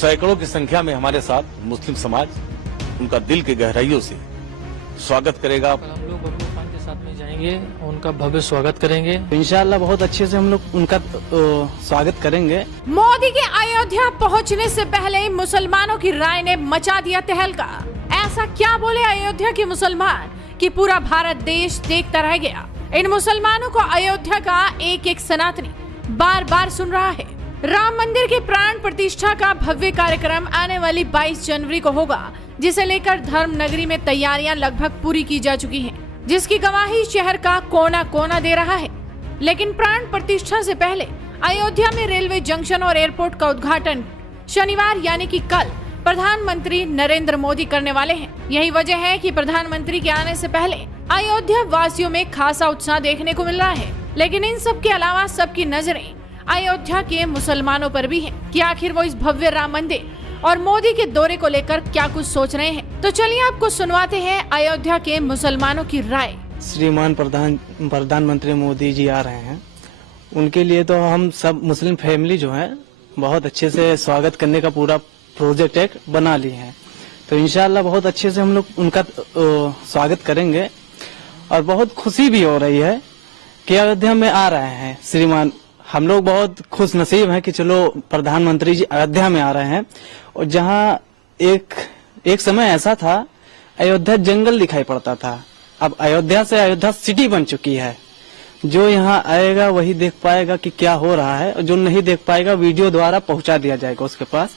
सैकड़ों की संख्या में हमारे साथ मुस्लिम समाज उनका दिल के गहराइयों से स्वागत करेगा। हम लोग बबलू खान के साथ में जाएंगे, उनका भव्य स्वागत करेंगे। इंशाअल्लाह बहुत अच्छे से हम लोग उनका स्वागत करेंगे। मोदी के अयोध्या पहुंचने से पहले मुसलमानों की राय ने मचा दिया तहलका। ऐसा क्या बोले अयोध्या के मुसलमान कि पूरा भारत देश देखता रह गया। इन मुसलमानों को अयोध्या का एक एक सनातनी बार बार सुन रहा है। राम मंदिर के प्राण प्रतिष्ठा का भव्य कार्यक्रम आने वाली 22 जनवरी को होगा, जिसे लेकर धर्म नगरी में तैयारियां लगभग पूरी की जा चुकी हैं, जिसकी गवाही शहर का कोना कोना दे रहा है। लेकिन प्राण प्रतिष्ठा से पहले अयोध्या में रेलवे जंक्शन और एयरपोर्ट का उद्घाटन शनिवार यानी कि कल प्रधानमंत्री नरेंद्र मोदी करने वाले हैं। यही वजह है कि प्रधानमंत्री के आने से पहले अयोध्या वासियों में खासा उत्साह देखने को मिल रहा है। लेकिन इन सब के अलावा सबकी नजरें अयोध्या के मुसलमानों पर भी है कि आखिर वो इस भव्य राम मंदिर और मोदी के दौरे को लेकर क्या कुछ सोच रहे हैं। तो चलिए आपको सुनवाते हैं अयोध्या के मुसलमानों की राय। श्रीमान प्रधानमंत्री मोदी जी आ रहे हैं, उनके लिए तो हम सब मुस्लिम फैमिली जो है बहुत अच्छे से स्वागत करने का पूरा प्रोजेक्ट एक बना लिए हैं। तो इंशाअल्लाह बहुत अच्छे से हम लोग उनका स्वागत करेंगे और बहुत खुशी भी हो रही है कि अयोध्या में आ रहे हैं श्रीमान। हम लोग बहुत खुश नसीब हैं कि चलो प्रधानमंत्री जी अयोध्या में आ रहे हैं। और जहां एक समय ऐसा था अयोध्या जंगल दिखाई पड़ता था, अब अयोध्या से अयोध्या सिटी बन चुकी है। जो यहाँ आएगा वही देख पाएगा कि क्या हो रहा है, और जो नहीं देख पाएगा वीडियो द्वारा पहुंचा दिया जाएगा उसके पास।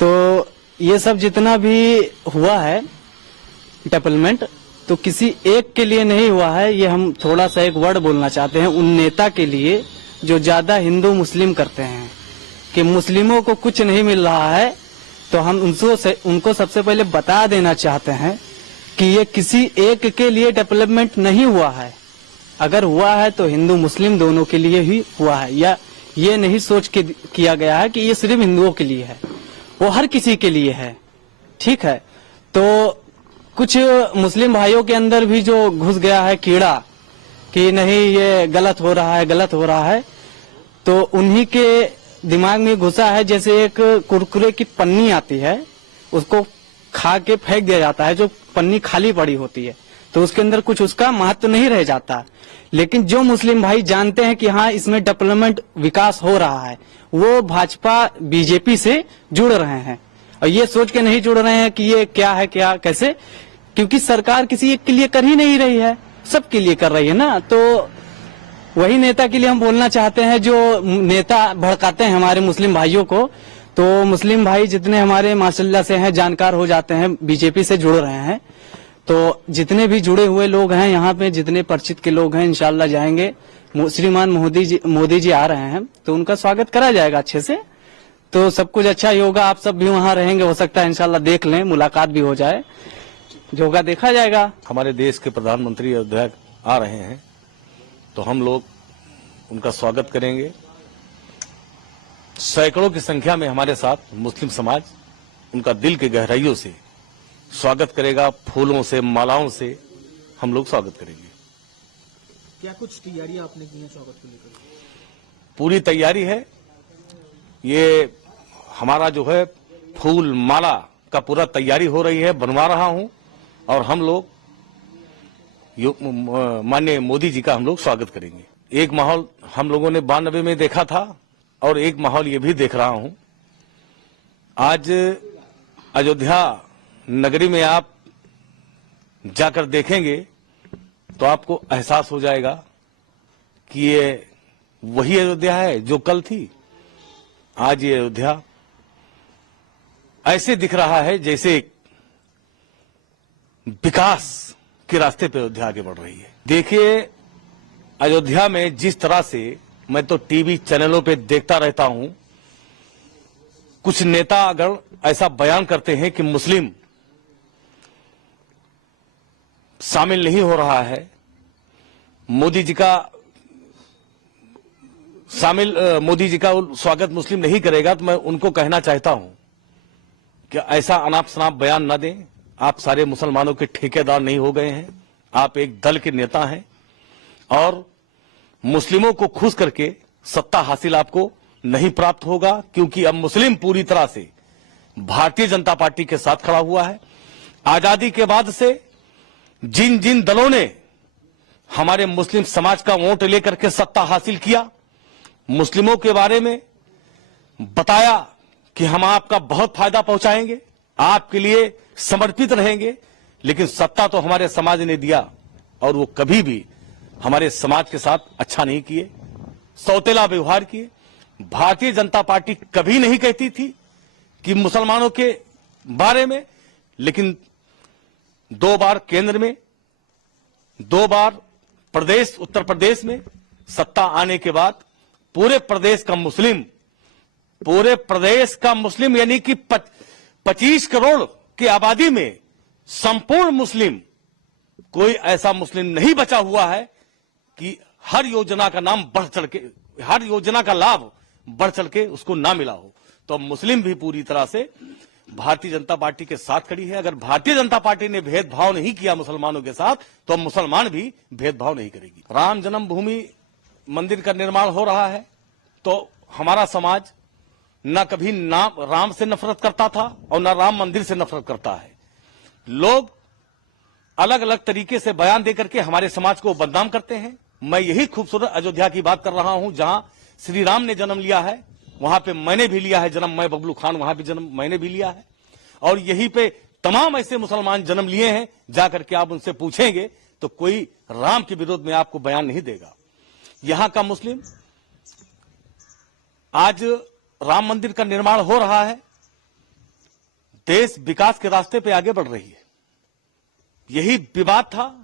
तो ये सब जितना भी हुआ है डेवलपमेंट, तो किसी एक के लिए नहीं हुआ है। ये हम थोड़ा सा एक वर्ड बोलना चाहते हैं उन नेता के लिए जो ज्यादा हिंदू मुस्लिम करते हैं कि मुस्लिमों को कुछ नहीं मिल रहा है। तो हम उनको सबसे पहले बता देना चाहते हैं कि ये किसी एक के लिए डेवलपमेंट नहीं हुआ है। अगर हुआ है तो हिंदू मुस्लिम दोनों के लिए ही हुआ है, या ये नहीं सोच के किया गया है कि ये सिर्फ हिंदुओं के लिए है, वो हर किसी के लिए है। ठीक है, तो कुछ मुस्लिम भाइयों के अंदर भी जो घुस गया है कीड़ा कि नहीं ये गलत हो रहा है, गलत हो रहा है, तो उन्हीं के दिमाग में घुसा है। जैसे एक कुरकुरे की पन्नी आती है, उसको खा के फेंक दिया जाता है, जो पन्नी खाली पड़ी होती है, तो उसके अंदर कुछ उसका महत्व नहीं रह जाता। लेकिन जो मुस्लिम भाई जानते हैं कि हाँ इसमें डेवलपमेंट विकास हो रहा है, वो भाजपा बीजेपी से जुड़ रहे हैं। और ये सोच के नहीं जुड़ रहे हैं कि ये क्या है क्या कैसे, क्योंकि सरकार किसी एक के लिए कर ही नहीं रही है, सबके लिए कर रही है ना। तो वही नेता के लिए हम बोलना चाहते हैं जो नेता भड़काते हैं हमारे मुस्लिम भाइयों को। तो मुस्लिम भाई जितने हमारे माशाल्लाह से हैं, जानकार हो जाते हैं, बीजेपी से जुड़ रहे हैं। तो जितने भी जुड़े हुए लोग हैं यहाँ पे, जितने परिचित के लोग हैं, इंशाल्लाह जाएंगे। श्रीमान मोदी जी आ रहे हैं तो उनका स्वागत करा जाएगा अच्छे से। तो सब कुछ अच्छा ही होगा। आप सब भी वहाँ रहेंगे, हो सकता है इंशाल्लाह देख लें, मुलाकात भी हो जाए, जो होगा देखा जाएगा। हमारे देश के प्रधानमंत्री अयोध्या आ रहे हैं तो हम लोग उनका स्वागत करेंगे। सैकड़ों की संख्या में हमारे साथ मुस्लिम समाज उनका दिल के गहराइयों से स्वागत करेगा। फूलों से, मालाओं से हम लोग स्वागत करेंगे। क्या कुछ तैयारियां आपने की हैं स्वागत को लेकर? पूरी तैयारी है। ये हमारा जो है फूल माला का पूरा तैयारी हो रही है, बनवा रहा हूं। और हम लोग माननीय मोदी जी का हम लोग स्वागत करेंगे। एक माहौल हम लोगों ने 92 में देखा था और एक माहौल ये भी देख रहा हूं। आज अयोध्या नगरी में आप जाकर देखेंगे तो आपको एहसास हो जाएगा कि ये वही अयोध्या है जो कल थी। आज ये अयोध्या ऐसे दिख रहा है जैसे विकास के रास्ते पे अयोध्या आगे बढ़ रही है। देखिए अयोध्या में जिस तरह से, मैं तो टीवी चैनलों पे देखता रहता हूं, कुछ नेता अगर ऐसा बयान करते हैं कि मुस्लिम शामिल नहीं हो रहा है, मोदी जी का स्वागत मुस्लिम नहीं करेगा, तो मैं उनको कहना चाहता हूं कि ऐसा अनाप शनाप बयान न दें। आप सारे मुसलमानों के ठेकेदार नहीं हो गए हैं, आप एक दल के नेता हैं और मुस्लिमों को खुश करके सत्ता हासिल आपको नहीं प्राप्त होगा, क्योंकि अब मुस्लिम पूरी तरह से भारतीय जनता पार्टी के साथ खड़ा हुआ है। आजादी के बाद से जिन जिन दलों ने हमारे मुस्लिम समाज का वोट लेकर के सत्ता हासिल किया, मुस्लिमों के बारे में बताया कि हम आपका बहुत फायदा पहुंचाएंगे, आपके लिए समर्पित रहेंगे, लेकिन सत्ता तो हमारे समाज ने दिया और वो कभी भी हमारे समाज के साथ अच्छा नहीं किए, सौतेला व्यवहार किए। भारतीय जनता पार्टी कभी नहीं कहती थी कि मुसलमानों के बारे में, लेकिन 2 बार केंद्र में, 2 बार प्रदेश उत्तर प्रदेश में सत्ता आने के बाद पूरे प्रदेश का मुस्लिम यानी कि 25 करोड़ की आबादी में संपूर्ण मुस्लिम, कोई ऐसा मुस्लिम नहीं बचा हुआ है कि हर योजना का नाम बढ़ चढ़ के, हर योजना का लाभ बढ़ चढ़ के उसको ना मिला हो। तो मुस्लिम भी पूरी तरह से भारतीय जनता पार्टी के साथ खड़ी है। अगर भारतीय जनता पार्टी ने भेदभाव नहीं किया मुसलमानों के साथ, तो मुसलमान भी भेदभाव नहीं करेगी। राम जन्मभूमि मंदिर का निर्माण हो रहा है, तो हमारा समाज न कभी राम से नफरत करता था और न राम मंदिर से नफरत करता है। लोग अलग अलग तरीके से बयान देकर के हमारे समाज को बदनाम करते हैं। मैं यही खूबसूरत अयोध्या की बात कर रहा हूं, जहां श्री राम ने जन्म लिया है, वहां पे मैंने भी लिया है जन्म, मैं बबलू खान वहां भी जन्म मैंने भी लिया है, और यहीं पे तमाम ऐसे मुसलमान जन्म लिए हैं। जाकर के आप उनसे पूछेंगे तो कोई राम के विरोध में आपको बयान नहीं देगा। यहां का मुस्लिम, आज राम मंदिर का निर्माण हो रहा है, देश विकास के रास्ते पे आगे बढ़ रही है। यही विवाद था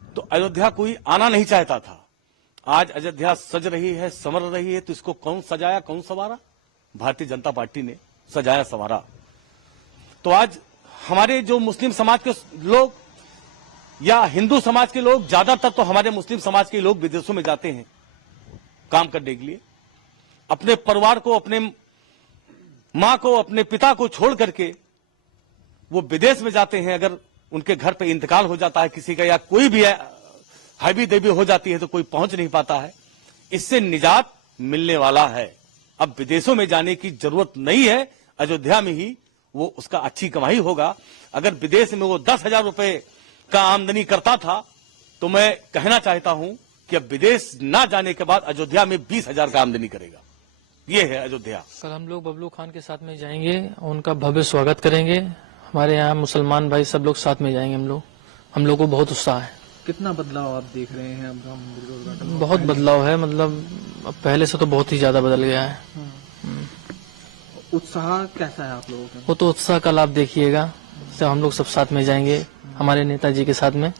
तो अयोध्या कोई आना नहीं चाहता था। आज अयोध्या सज रही है, संवर रही है, तो इसको कौन सजाया, कौन संवारा? भारतीय जनता पार्टी ने सजाया संवारा। तो आज हमारे जो मुस्लिम समाज के लोग या हिंदू समाज के लोग, ज्यादातर तो हमारे मुस्लिम समाज के लोग विदेशों में जाते हैं काम करने के लिए, अपने परिवार को, अपने मां को, अपने पिता को छोड़ करके वो विदेश में जाते हैं। अगर उनके घर पे इंतकाल हो जाता है किसी का, या कोई भी हैवी देवी हो जाती है, तो कोई पहुंच नहीं पाता है। इससे निजात मिलने वाला है। अब विदेशों में जाने की जरूरत नहीं है, अयोध्या में ही वो उसका अच्छी कमाई होगा। अगर विदेश में वो 10,000 रुपए का आमदनी करता था, तो मैं कहना चाहता हूं कि अब विदेश ना जाने के बाद अयोध्या में 20,000 का आमदनी करेगा। ये है अयोध्या। कल हम लोग बबलू खान के साथ में जाएंगे, उनका भव्य स्वागत करेंगे। हमारे यहाँ मुसलमान भाई सब लोग साथ में जाएंगे। हम लोग को बहुत उत्साह है। कितना बदलाव आप देख रहे हैं अब राम मंदिर का उद्घाटन? बहुत बदलाव है, मतलब अब पहले से तो बहुत ही ज्यादा बदल गया है। उत्साह कैसा है आप लोगों का? वो तो उत्साह कल आप देखिएगा, जब हम लोग सब साथ में जाएंगे हमारे नेताजी के साथ में।